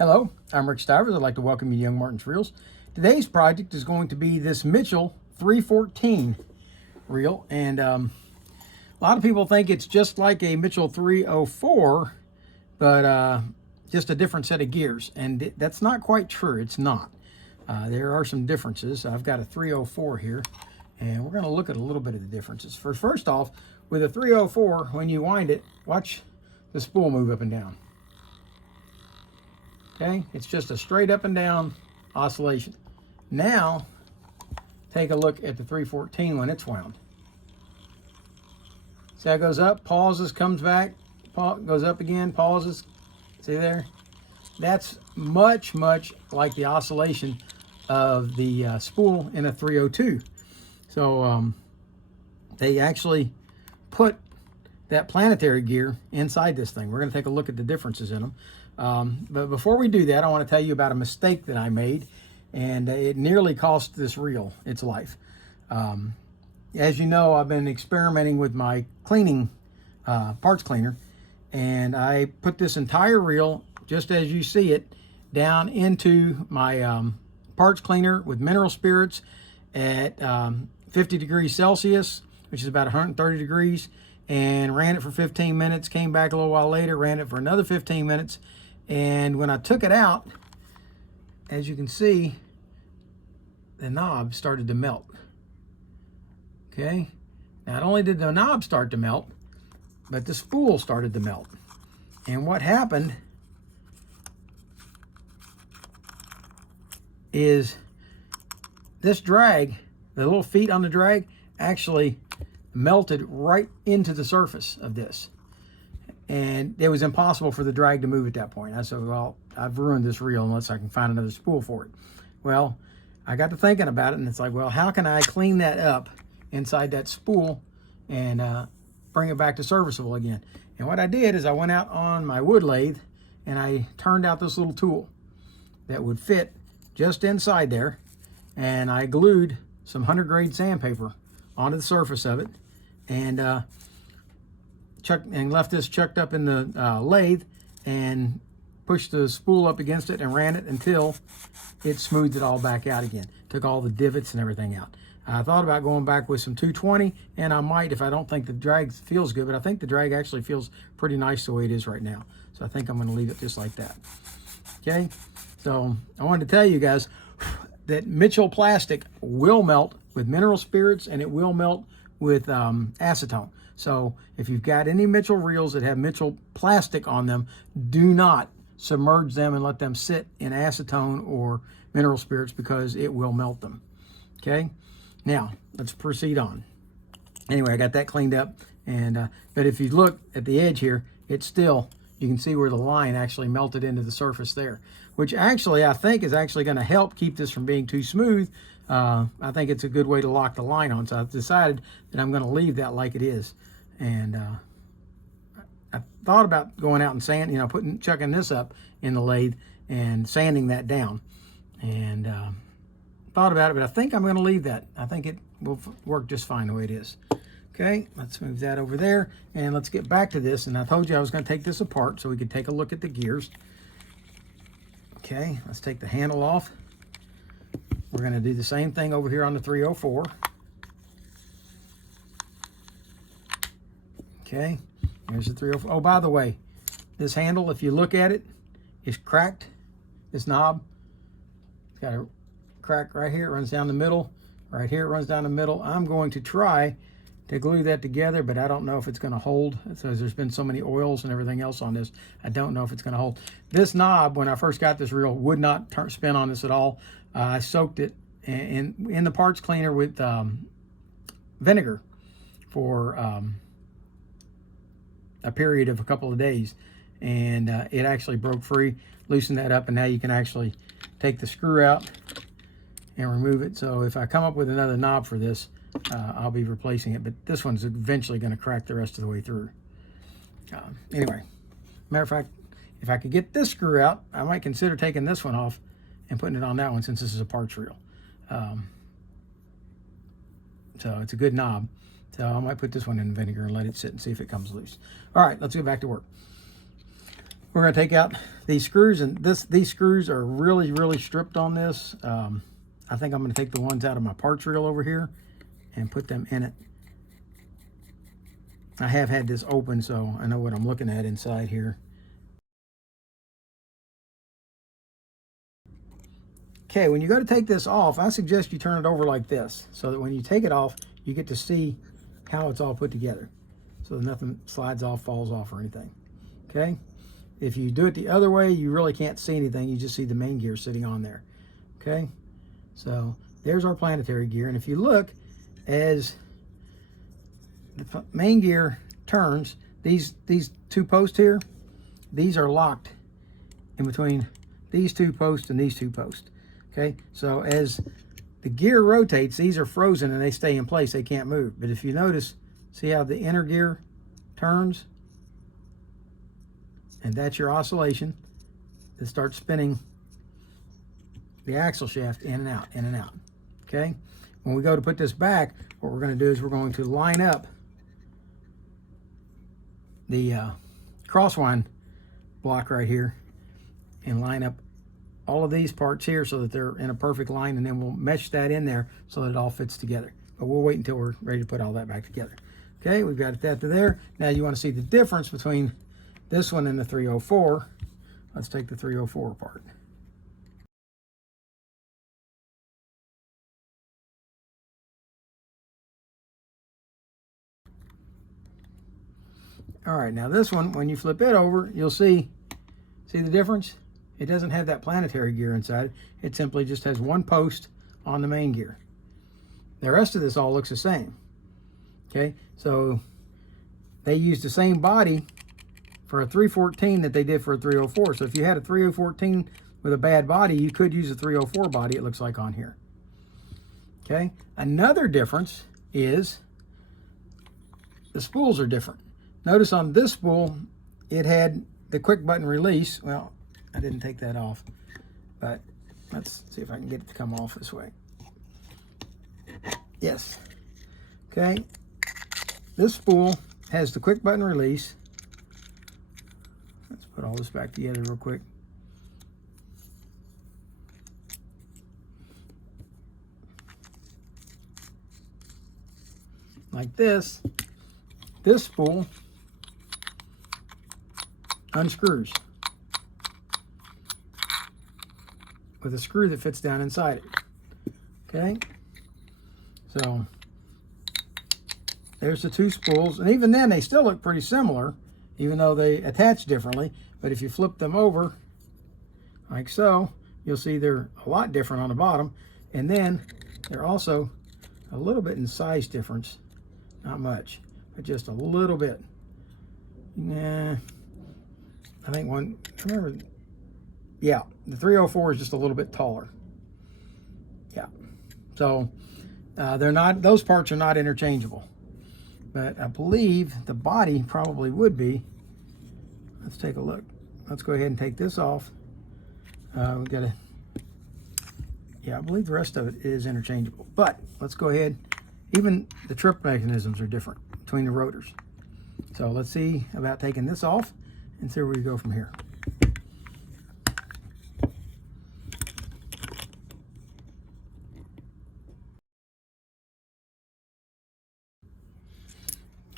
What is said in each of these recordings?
Hello, I'm Rick Stivers. I'd like to welcome you to Young Martin's Reels. Today's project is going to be this Mitchell 314 reel, and a lot of people think it's just like a Mitchell 304, but just a different set of gears, and that's not quite true. It's not. There are some differences. I've got a 304 here, and we're going to look at a little bit of the differences. First off, with a 304, when you wind it, watch the spool move up and down. Okay, it's just a straight up and down oscillation. Now, take a look at the 314 when it's wound. See how it goes up, pauses, comes back, goes up again, pauses. See there? That's much like the oscillation of the spool in a 302. So they actually put that planetary gear inside this thing. We're going to take a look at the differences in them. But before we do that, I want to tell you about a mistake that I made, and it nearly cost this reel its life. As you know, I've been experimenting with my cleaning parts cleaner, and I put this entire reel, just as you see it, down into my parts cleaner with mineral spirits at 50 degrees Celsius, which is about 130 degrees, and ran it for 15 minutes, came back a little while later, ran it for another 15 minutes, and when I took it out, as you can see, the knob started to melt. Okay, not only did the knob start to melt, but the spool started to melt. And what happened is this drag, the little feet on the drag, actually melted right into the surface of this. And it was impossible for the drag to move at that point. I said, well, I've ruined this reel unless I can find another spool for it. Well, I got to thinking about it, and it's like, well, how can I clean that up inside that spool and bring it back to serviceable again? And what I did is I went out on my wood lathe and I turned out this little tool that would fit just inside there, and I glued some 100 grade sandpaper onto the surface of it, and left this chucked up in the lathe, and pushed the spool up against it and ran it until it smoothed it all back out again. Took all the divots and everything out. I thought about going back with some 220, and I might if I don't think the drag feels good, but I think the drag actually feels pretty nice the way it is right now. So I think I'm going to leave it just like that. Okay, so I wanted to tell you guys that Mitchell plastic will melt with mineral spirits, and it will melt with acetone. So if you've got any Mitchell reels that have Mitchell plastic on them, do not submerge them and let them sit in acetone or mineral spirits, because it will melt them. Okay, now let's proceed on. Anyway, I got that cleaned up, and but if you look at the edge here, it's still, you can see where the line actually melted into the surface there, which actually I think is actually going to help keep this from being too smooth. I think it's a good way to lock the line on, so I've decided that I'm going to leave that like it is. And I thought about going out and sand, chucking this up in the lathe and sanding that down, and thought about it, but I think I'm going to leave that. I think it will work just fine the way it is. Okay, let's move that over there, and let's get back to this. And I told you I was going to take this apart so we could take a look at the gears. Okay, let's take the handle off. We're going to do the same thing over here on the 304. Okay, here's the 304. Oh, by the way, this handle, if you look at it, is cracked. This knob, it's got a crack right here. It runs down the middle. Right here, it runs down the middle. I'm going to try to glue that together, but I don't know if it's going to hold. So there's been so many oils and everything else on this, I don't know if it's going to hold. This knob, when I first got this reel, would not spin on this at all. I soaked it in the parts cleaner with vinegar for a period of a couple of days, and it actually broke free. Loosen that up, and now you can actually take the screw out and remove it. So if I come up with another knob for this, I'll be replacing it, but this one's eventually going to crack the rest of the way through. Anyway, matter of fact, if I could get this screw out, I might consider taking this one off and putting it on that one, since this is a parts reel. So it's a good knob. So I might put this one in vinegar and let it sit and see if it comes loose. All right, let's go back to work. We're going to take out these screws, and these screws are really stripped on this. I think I'm going to take the ones out of my parts reel over here and put them in it. I have had this open, so I know what I'm looking at inside here. Okay, when you go to take this off, I suggest you turn it over like this, so that when you take it off, you get to see how it's all put together, so that nothing slides off, falls off, or anything. Okay? If you do it the other way, you really can't see anything. You just see the main gear sitting on there. Okay? So there's our planetary gear. And if you look, as the main gear turns, these two posts here, these are locked in between these two posts and these two posts. Okay? So as the gear rotates, these are frozen and they stay in place. They can't move. But if you notice, see how the inner gear turns? And that's your oscillation that starts spinning the axle shaft in and out, in and out. Okay? When we go to put this back, what we're going to do is we're going to line up the crosswind block right here and line up all of these parts here so that they're in a perfect line, and then we'll mesh that in there so that it all fits together. But we'll wait until we're ready to put all that back together. Okay, we've got that to there. Now you want to see the difference between this one and the 304. Let's take the 304 apart. All right, now this one, when you flip it over, you'll see the difference? It doesn't have that planetary gear inside. It simply just has one post on the main gear. The rest of this all looks the same. Okay, so they used the same body for a 314 that they did for a 304. So if you had a 314 with a bad body, you could use a 304 body, it looks like on here. Okay, another difference is the spools are different. Notice on this spool, it had the quick button release. Well, I didn't take that off, but let's see if I can get it to come off this way. Yes. Okay, this spool has the quick button release. Let's put all this back together real quick. Like this. This spool unscrews with a screw that fits down inside it. Okay, so there's the two spools, and even then they still look pretty similar, even though they attach differently. But if you flip them over like so, you'll see they're a lot different on the bottom, and then they're also a little bit in size difference. Not much, but just a little bit. Nah, I think one, remember, yeah, the 304 is just a little bit taller. Yeah, so they're not, those parts are not interchangeable, but I believe the body probably would be. Let's take a look. Let's go ahead and take this off. We've got to, yeah, I believe the rest of it is interchangeable, but let's go ahead. Even the trip mechanisms are different between the rotors. So let's see about taking this off and see where we go from here.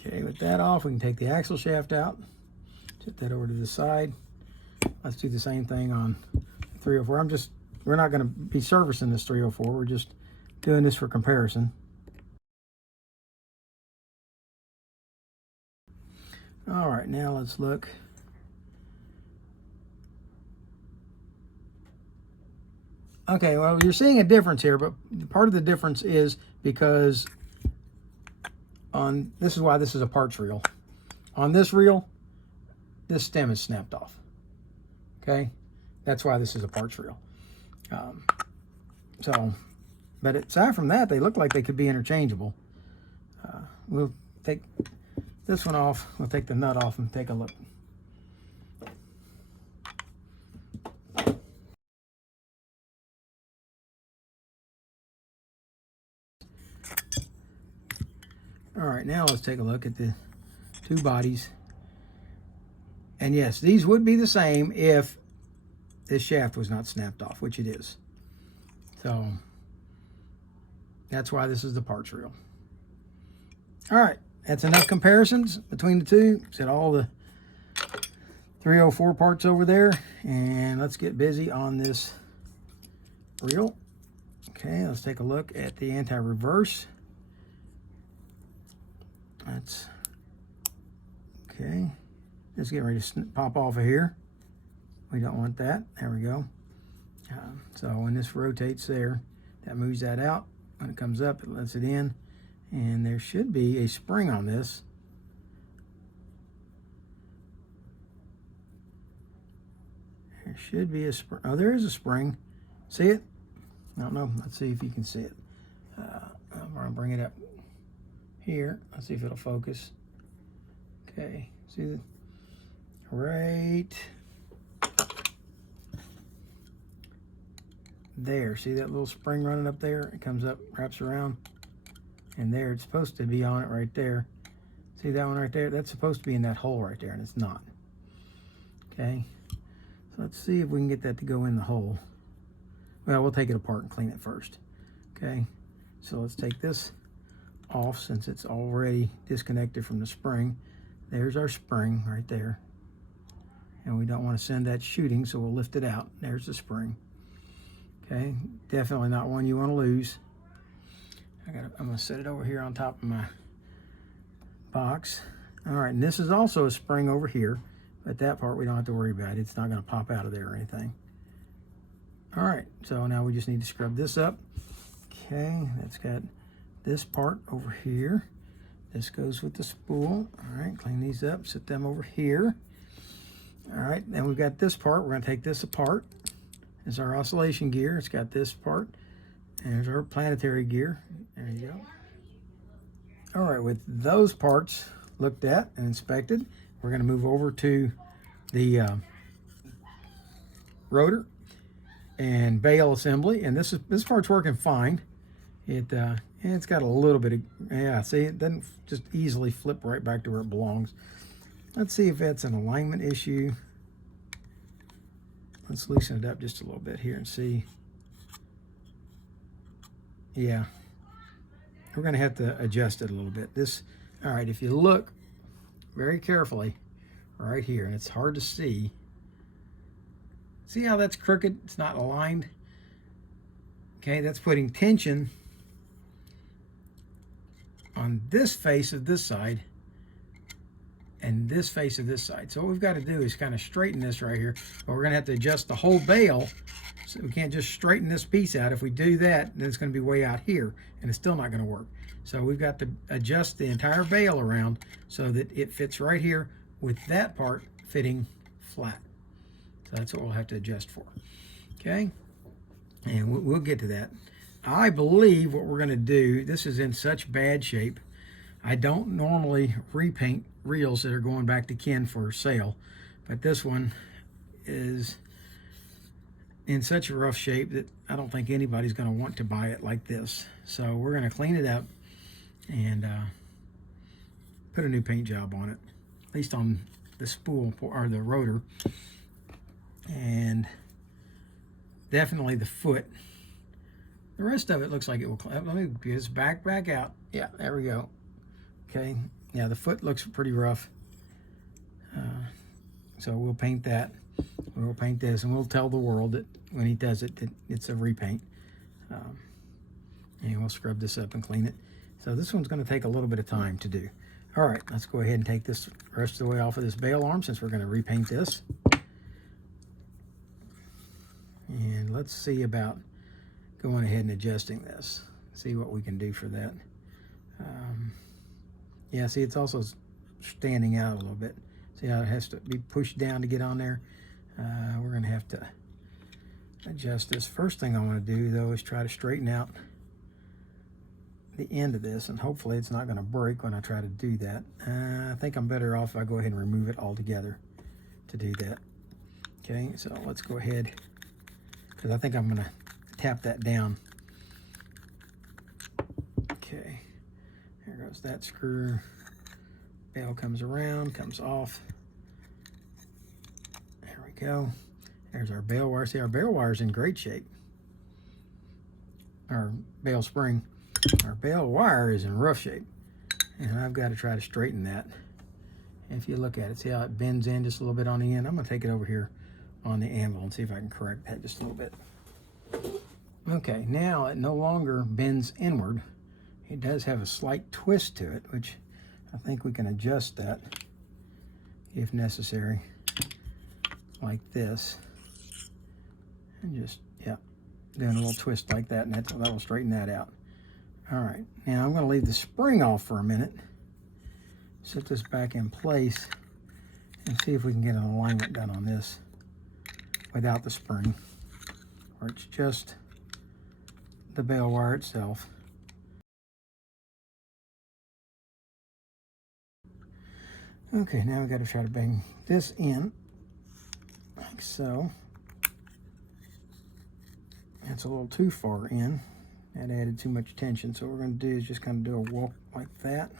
Okay, with that off, we can take the axle shaft out. Set that over to the side. Let's do the same thing on 304. We're not going to be servicing this 304. We're just doing this for comparison. All right, now let's look. Okay, well, you're seeing a difference here, but part of the difference is because on, this is why this is a parts reel. On this reel, this stem is snapped off. Okay, that's why this is a parts reel. But aside from that, they look like they could be interchangeable. We'll take this one off. We'll take the nut off and take a look. All right, now let's take a look at the two bodies. And yes, these would be the same if this shaft was not snapped off, which it is. So that's why this is the parts reel. All right, that's enough comparisons between the two. Set all the 304 parts over there, and let's get busy on this reel. Okay, let's take a look at the anti-reverse. That's okay. Just getting ready to pop off of here. We don't want that. There we go. So when this rotates there, that moves that out. When it comes up, it lets it in. And there should be a spring on this. There should be a spring. Oh, there is a spring. See it? I don't know. Let's see if you can see it. I'm going to bring it up here. Let's see if it'll focus. Okay. See the right there. See that little spring running up there? It comes up, wraps around, and there it's supposed to be on it right there. See that one right there? That's supposed to be in that hole right there, and it's not. Okay. So let's see if we can get that to go in the hole. Well, we'll take it apart and clean it first. Okay. So let's take this off since it's already disconnected from the spring. There's our spring right there. And we don't want to send that shooting, so we'll lift it out. There's the spring. Okay, definitely not one you want to lose. I'm going to set it over here on top of my box. All right, and this is also a spring over here, but that part we don't have to worry about. It's not going to pop out of there or anything. All right, so now we just need to scrub this up. Okay, that's got this part over here. This goes with the spool. All right, clean these up, set them over here. All right, then we've got this part. We're going to take this apart. This is our oscillation gear. It's got this part. And there's our planetary gear. There you go. All right, with those parts looked at and inspected, we're going to move over to the rotor and bail assembly. And this part's working fine. It's got a little bit of, yeah, see, it doesn't just easily flip right back to where it belongs. Let's see if that's an alignment issue. Let's loosen it up just a little bit here and see. Yeah, we're going to have to adjust it a little bit. All right, if you look very carefully right here, and it's hard to see how that's crooked? It's not aligned. Okay, that's putting tension on this face of this side and this face of this side. So what we've got to do is kind of straighten this right here, but we're going to have to adjust the whole bail. So we can't just straighten this piece out. If we do that, then it's going to be way out here, and it's still not going to work. So we've got to adjust the entire bail around so that it fits right here with that part fitting flat. So that's what we'll have to adjust for. Okay, and we'll get to that. I believe what we're going to do, this is in such bad shape. I don't normally repaint reels that are going back to Ken for sale, but this one is in such a rough shape that I don't think anybody's going to want to buy it like this. So we're going to clean it up and put a new paint job on it, at least on the spool or the rotor, and definitely the foot. The rest of it looks like it will. Let me get this back out. Yeah, there we go. Okay, yeah, the foot looks pretty rough. So we'll paint that. We'll paint this, and we'll tell the world that when he does it, that it's a repaint. And we'll scrub this up and clean it. So this one's going to take a little bit of time to do. All right, let's go ahead and take this rest of the way off of this bail arm since we're going to repaint this. And let's see about going ahead and adjusting this. See what we can do for that. Yeah, see, it's also standing out a little bit. See how it has to be pushed down to get on there? We're going to have to adjust this. First thing I want to do, though, is try to straighten out the end of this, and hopefully it's not going to break when I try to do that. I think I'm better off if I go ahead and remove it altogether to do that. Okay, so let's go ahead, because I think I'm going to tap that down. Okay, there goes that screw. Bail comes around, comes off. go. There's our bail wire. See, our bail wire is in great shape. Our bail spring. Our bail wire is in rough shape. And I've got to try to straighten that. If you look at it, see how it bends in just a little bit on the end? I'm going to take it over here on the anvil and see if I can correct that just a little bit. Okay, now it no longer bends inward. It does have a slight twist to it, which I think we can adjust that if necessary, like this. And just, yeah, doing a little twist like that, and that will straighten that out. All right, now I'm going to leave the spring off for a minute. Set this back in place and see if we can get an alignment done on this without the spring, or it's just the bail wire itself. Okay, now we got to try to bang this in like so. That's a little too far in. That added too much tension. So what we're going to do is just kind of do a walk like that.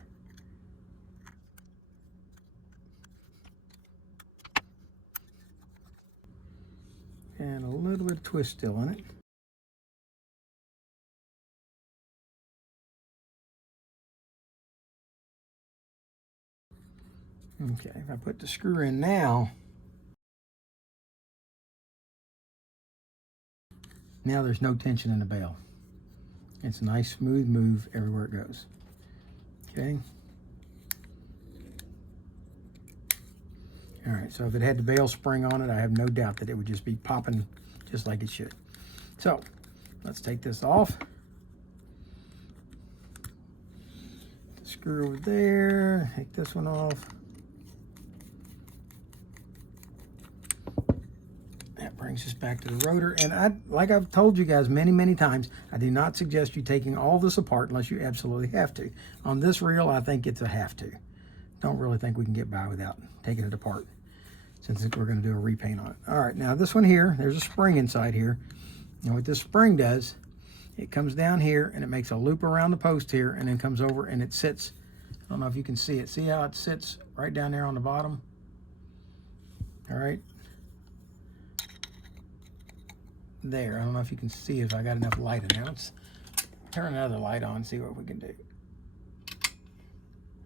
And a little bit of twist still in it. Okay, if I put the screw in now, there's no tension in the bail. It's a nice smooth move everywhere it goes. Okay. All right, so if it had the bail spring on it, I have no doubt that it would just be popping just like it should. So let's take this off. Screw over there, take this one off. That brings us back to the rotor. And like I've told you guys many times, I do not suggest you taking all this apart unless you absolutely have to. On this reel, I think it's a have to. Don't really think we can get by without taking it apart, since we're going to do a repaint on it. All right, now this one here, there's a spring inside here. And what this spring does, it comes down here and it makes a loop around the post here and then comes over and it sits. I don't know if you can see it. See how it sits right down there on the bottom? All right. There, I don't know if you can see if I got enough light in there. Let's turn another light on and see what we can do.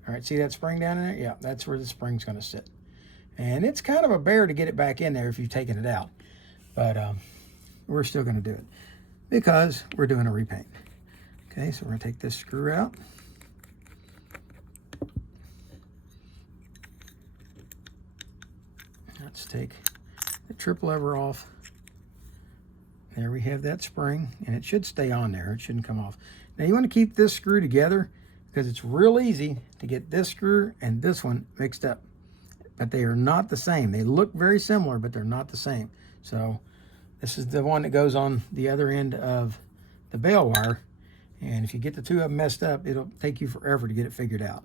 All right, see that spring down in there? Yeah, that's where the spring's going to sit. And it's kind of a bear to get it back in there if you've taken it out. But we're still going to do it because we're doing a repaint. Okay, so we're going to take this screw out. Let's take the trip lever off. There we have that spring, and it should stay on there. It shouldn't come off. Now you want to keep this screw together because it's real easy to get this screw and this one mixed up. But they are not the same. They look very similar, but they're not the same. So this is the one that goes on the other end of the bail wire. And if you get the two of them messed up, it'll take you forever to get it figured out.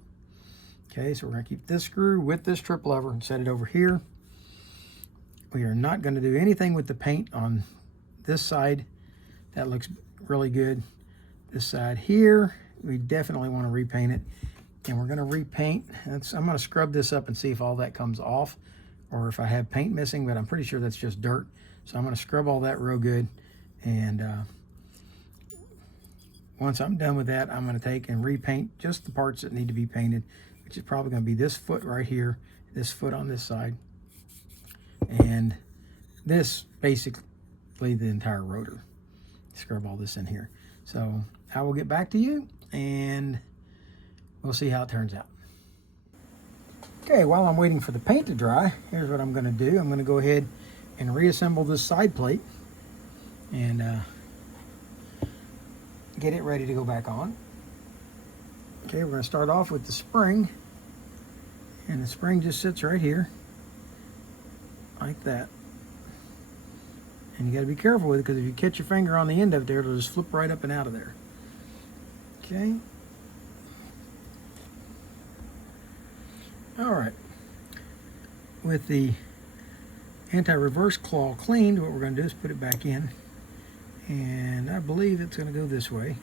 Okay, so we're going to keep this screw with this trip lever and set it over here. We are not going to do anything with the paint on this side. That looks really good. This side here, we definitely want to repaint it. And we're going to repaint. I'm going to scrub this up and see if all that comes off or if I have paint missing, but I'm pretty sure that's just dirt. So I'm going to scrub all that real good. And once I'm done with that, I'm going to take and repaint just the parts that need to be painted, which is probably going to be this foot right here, this foot on this side, and this basically the entire rotor. Scrub all this in here. So I will get back to you and we'll see how it turns out. Okay, while I'm waiting for the paint to dry, here's what I'm going to do. I'm going to go ahead and reassemble this side plate and get it ready to go back on. Okay, we're going to start off with the spring, and the spring just sits right here like that. And you got to be careful with it because if you catch your finger on the end of it there, it'll just flip right up and out of there. Okay. All right. With the anti-reverse claw cleaned, what we're going to do is put it back in. And I believe it's going to go this way.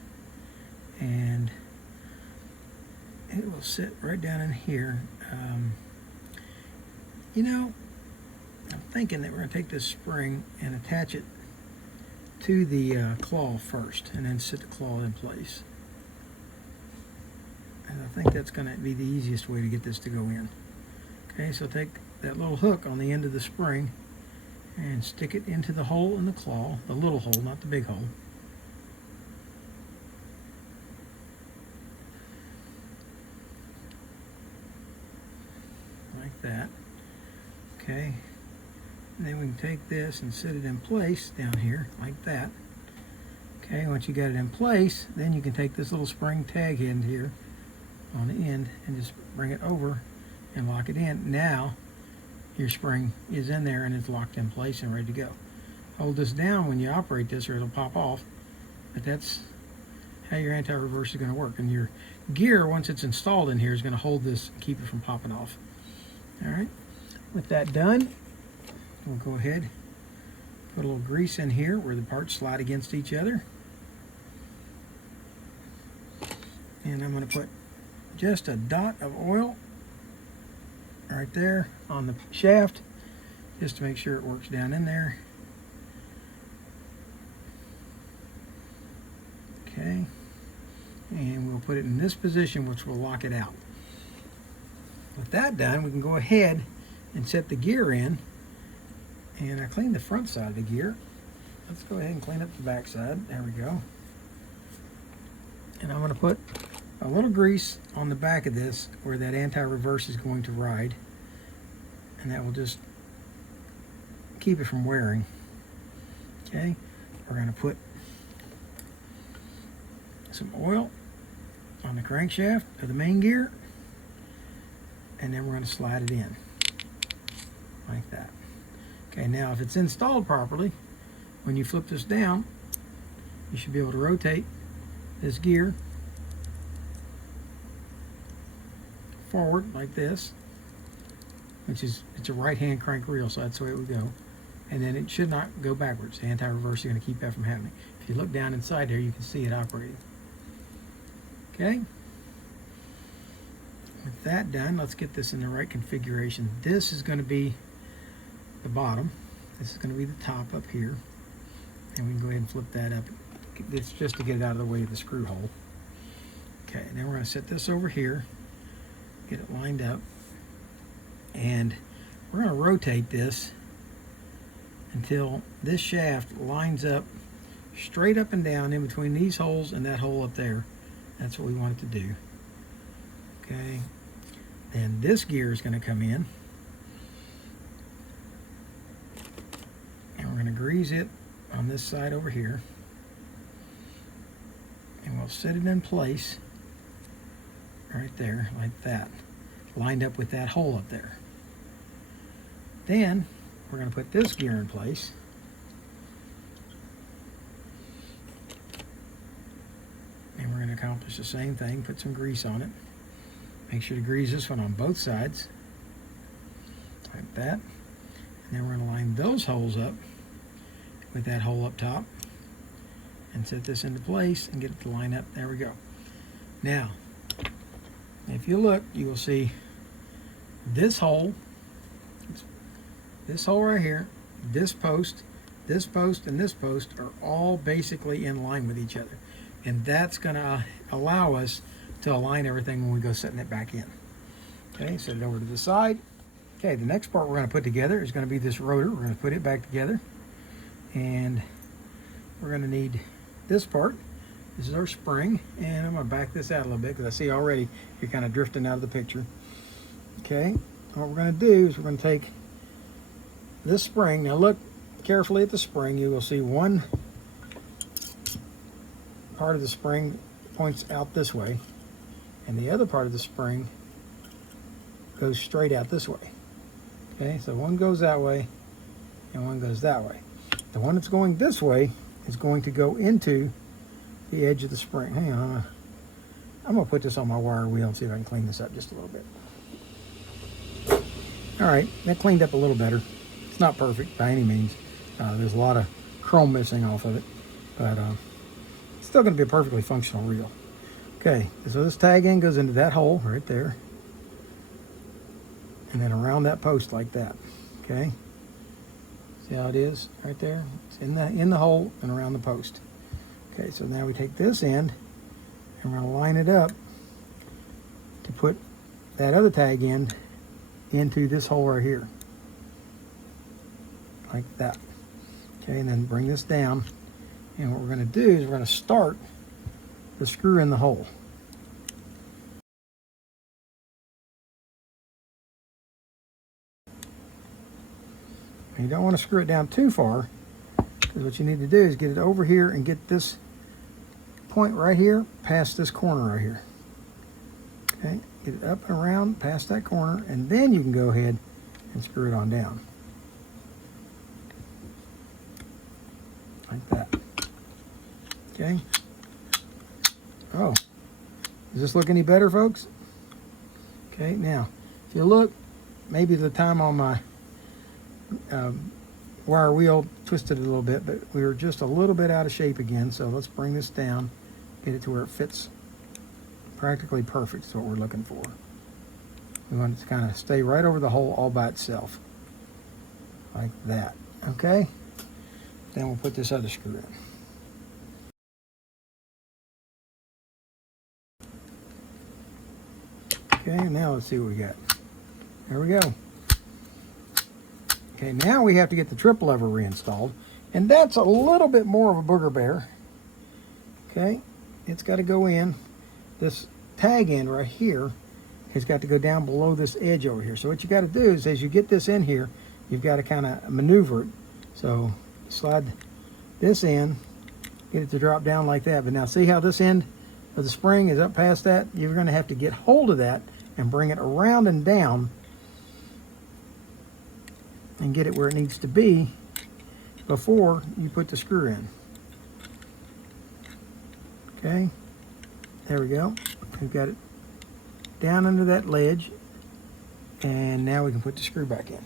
And it will sit right down in here. You know, I'm thinking that we're going to take this spring and attach it to the claw first, and then set the claw in place. And I think that's going to be the easiest way to get this to go in. Okay, so take that little hook on the end of the spring and stick it into the hole in the claw, the little hole, not the big hole. Like that. Okay, and then we can take this and set it in place down here like that. Okay, once you got it in place, then you can take this little spring tag end here on the end and just bring it over and lock it in. Now your spring is in there and it's locked in place and ready to go. Hold this down when you operate this or it'll pop off, but that's how your anti-reverse is going to work. And your gear, once it's installed in here, is going to hold this and keep it from popping off. All right, with that done, we'll go ahead, put a little grease in here where the parts slide against each other. And I'm going to put just a dot of oil right there on the shaft, just to make sure it works down in there. Okay, and we'll put it in this position, which will lock it out. With that done, we can go ahead and set the gear in. And I cleaned the front side of the gear. Let's go ahead and clean up the back side. There we go. And I'm going to put a little grease on the back of this where that anti-reverse is going to ride, and that will just keep it from wearing. Okay, we're going to put some oil on the crankshaft of the main gear, and then we're going to slide it in like that. Okay, now if it's installed properly, when you flip this down, you should be able to rotate this gear forward like this, which is, it's a right hand crank reel, so that's the way it would go. And then it should not go backwards. The anti-reverse is going to keep that from happening. If you look down inside there, you can see it operating. Okay, with that done, let's get this in the right configuration. This is going to be the bottom, this is going to be the top up here, and we can go ahead and flip that up. It's just to get it out of the way of the screw hole. Okay, now we're going to set this over here, get it lined up, and we're going to rotate this until this shaft lines up straight up and down in between these holes and that hole up there. That's what we want it to do. Okay, then this gear is going to come in, and we're going to grease it on this side over here, and we'll set it in place right there like that, lined up with that hole up there. Then we're going to put this gear in place, and we're going to accomplish the same thing. Put some grease on it. Make sure to grease this one on both sides like that, and then we're going to line those holes up with that hole up top and set this into place and get it to line up. There we go. Now if you look, you will see this hole right here, this post, and this post are all basically in line with each other, and that's going to allow us to align everything when we go setting it back in. Okay, set it over to the side. Okay, the next part we're going to put together is going to be this rotor. We're going to put it back together, and we're going to need this part. This is our spring, and I'm going to back this out a little bit because I see already you're kind of drifting out of the picture. Okay, what we're going to do is we're going to take this spring. Now look carefully at the spring. You will see one part of the spring points out this way, and the other part of the spring goes straight out this way. Okay, so one goes that way and one goes that way. The one that's going this way is going to go into the edge of the spring. Hang on, I'm going to put this on my wire wheel and see if I can clean this up just a little bit. All right, that cleaned up a little better. It's not perfect by any means. There's a lot of chrome missing off of it, but it's still going to be a perfectly functional reel. Okay, so this tag end goes into that hole right there, and then around that post like that. Okay, See how it is right there? It's in the hole and around the post. Okay, so now we take this end and we're going to line it up to put that other tag end into this hole right here. Like that. Okay, and then bring this down. And what we're going to do is we're going to start the screw in the hole. And you don't want to screw it down too far, because what you need to do is get it over here and get this point right here past this corner right here. Okay, get it up and around past that corner, and then you can go ahead and screw it on down. Like that. Okay. Oh, does this look any better, folks? Okay, now, if you look, maybe the time on my wire wheel twisted a little bit, but we were just a little bit out of shape again, so let's bring this down, get it to where it fits practically perfect. Is what we're looking for. We want it to kind of stay right over the hole all by itself, like that. Okay, then we'll put this other screw in. Okay, now let's see what we got. There we go. Okay, now we have to get the trip lever reinstalled, and that's a little bit more of a booger bear. Okay, it's got to go in. This tag end right here has got to go down below this edge over here. So what you got to do is, as you get this in here, you've got to kind of maneuver it. So slide this in, get it to drop down like that. But now see how this end of the spring is up past that? You're going to have to get hold of that and bring it around and down and get it where it needs to be before you put the screw in. Okay, there we go. We've got it down under that ledge, and now we can put the screw back in.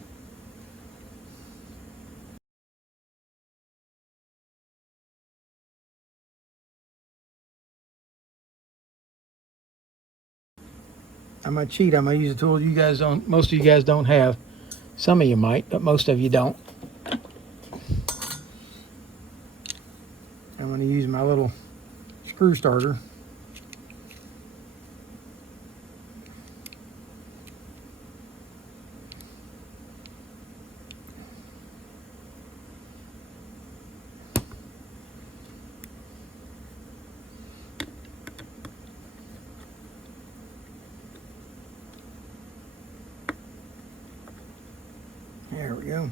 I'm gonna cheat. I'm gonna use a tool you guys don't, most of you guys don't have. Some of you might, but most of you don't. I'm gonna use my little screw starter. There we go.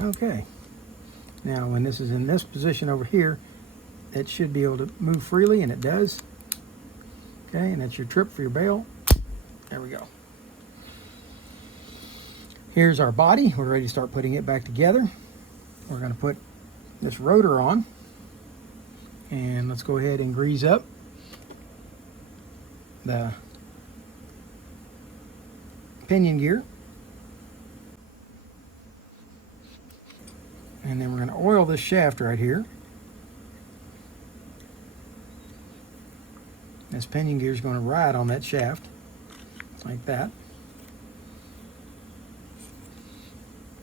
Okay. Now when this is in this position over here, it should be able to move freely, and it does. Okay, and that's your trip for your bail. There we go. Here's our body. We're ready to start putting it back together. We're going to put this rotor on. And let's go ahead and grease up the pinion gear. And then we're going to oil this shaft right here. This pinion gear is going to ride on that shaft like that.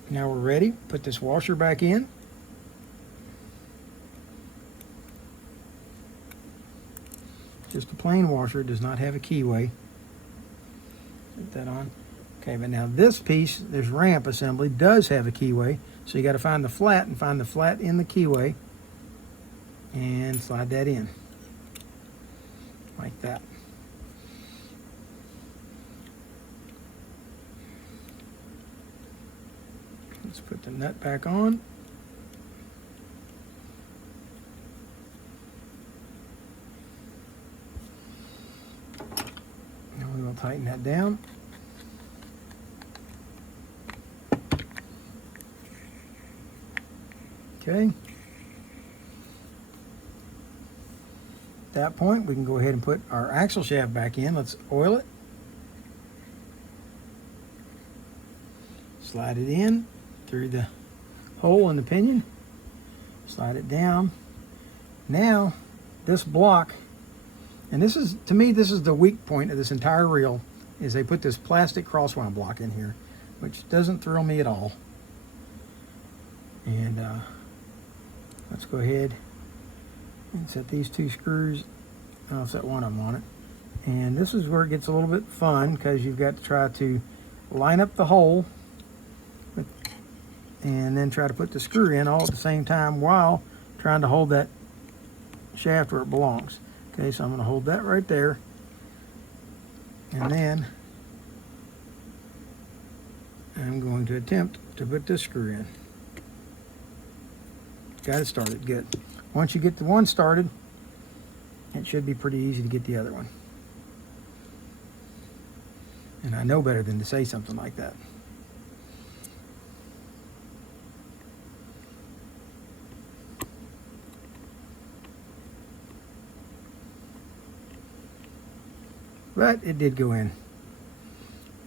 Now we're ready. Put this washer back in. Just a plain washer, does not have a keyway. Put that on. Okay, but now this piece, this ramp assembly, does have a keyway. So you got to find the flat and find the flat in the keyway and slide that in like that. Let's put the nut back on. Now we will tighten that down. Okay. At that point, we can go ahead and put our axle shaft back in. Let's oil it. Slide it in through the hole in the pinion. Slide it down. Now, this block And this is, to me, this is the weak point of this entire reel, is they put this plastic crosswound block in here, which doesn't thrill me at all. And let's go ahead and set these 2 screws. I'll set one of them on it. And this is where it gets a little bit fun, because you've got to try to line up the hole and then try to put the screw in all at the same time while trying to hold that shaft where it belongs. Okay, so I'm going to hold that right there, and then I'm going to attempt to put this screw in. Got it started, good. Once you get the one started, it should be pretty easy to get the other one. And I know better than to say something like that. But it did go in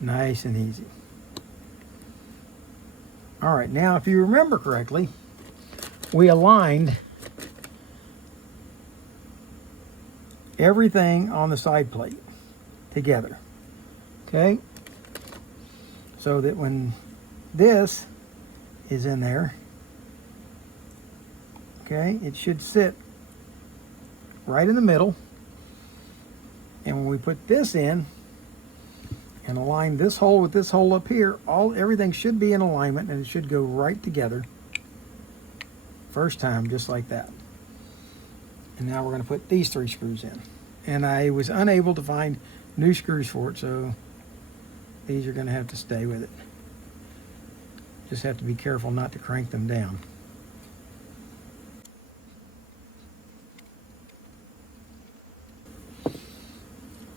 nice and easy. All right, now if you remember correctly, we aligned everything on the side plate together, okay? So that when this is in there, okay, it should sit right in the middle. And when we put this in and align this hole with this hole up here, everything should be in alignment, and it should go right together first time, just like that. And now we're going to put these 3 screws in. And I was unable to find new screws for it, so these are going to have to stay with it. Just have to be careful not to crank them down.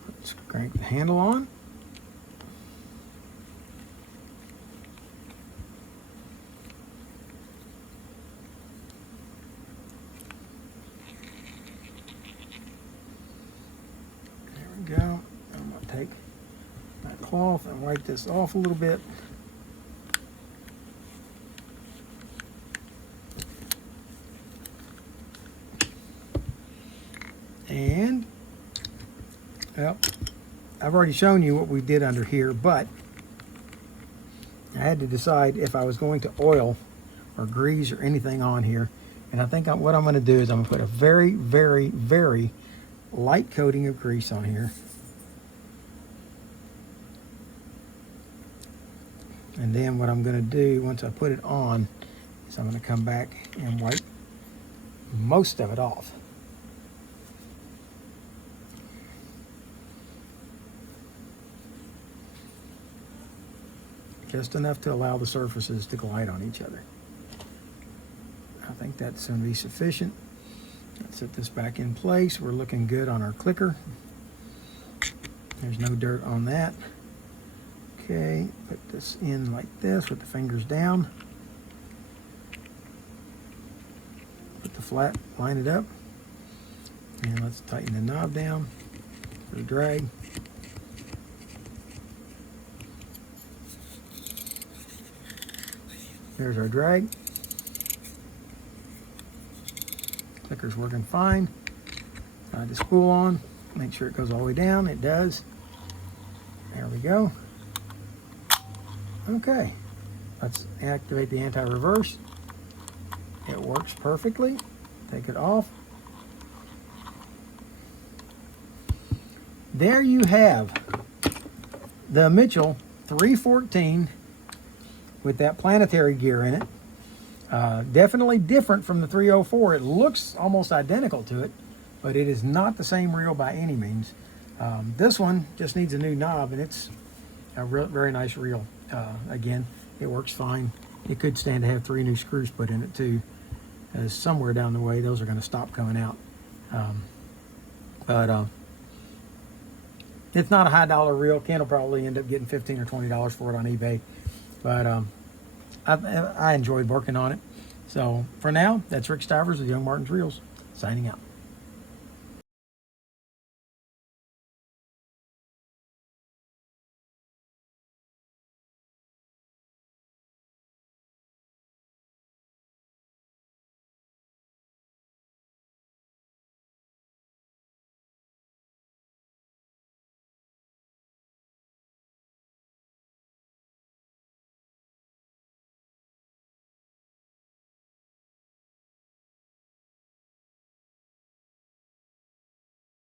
Let's crank the handle on. Go. I'm going to take my cloth and wipe this off a little bit. And, well, I've already shown you what we did under here, but I had to decide if I was going to oil or grease or anything on here. And I think what I'm going to do is I'm going to put a very, very, very light coating of grease on here, and then what I'm going to do once I put it on is I'm going to come back and wipe most of it off. Just enough to allow the surfaces to glide on each other. I think that's going to be sufficient. Let's set this back in place. We're looking good on our clicker. There's no dirt on that. Okay, put this in like this with the fingers down. Put the flat, line it up. And let's tighten the knob down for the drag. There's our drag. Clicker's working fine. Slide the spool on. Make sure it goes all the way down. It does. There we go. Okay. Let's activate the anti-reverse. It works perfectly. Take it off. There you have the Mitchell 314 with that planetary gear in it. Definitely different from the 304. It looks almost identical to it, but it is not the same reel by any means. This one just needs a new knob, and it's a very nice reel. Again, it works fine. It could stand to have 3 new screws put in it too, as somewhere down the way those are going to stop coming out. But it's not a high dollar reel. Ken will probably end up getting $15 or $20 for it on eBay. But I enjoyed working on it. So for now, that's Rick Stivers with Young Martin's Reels, signing out.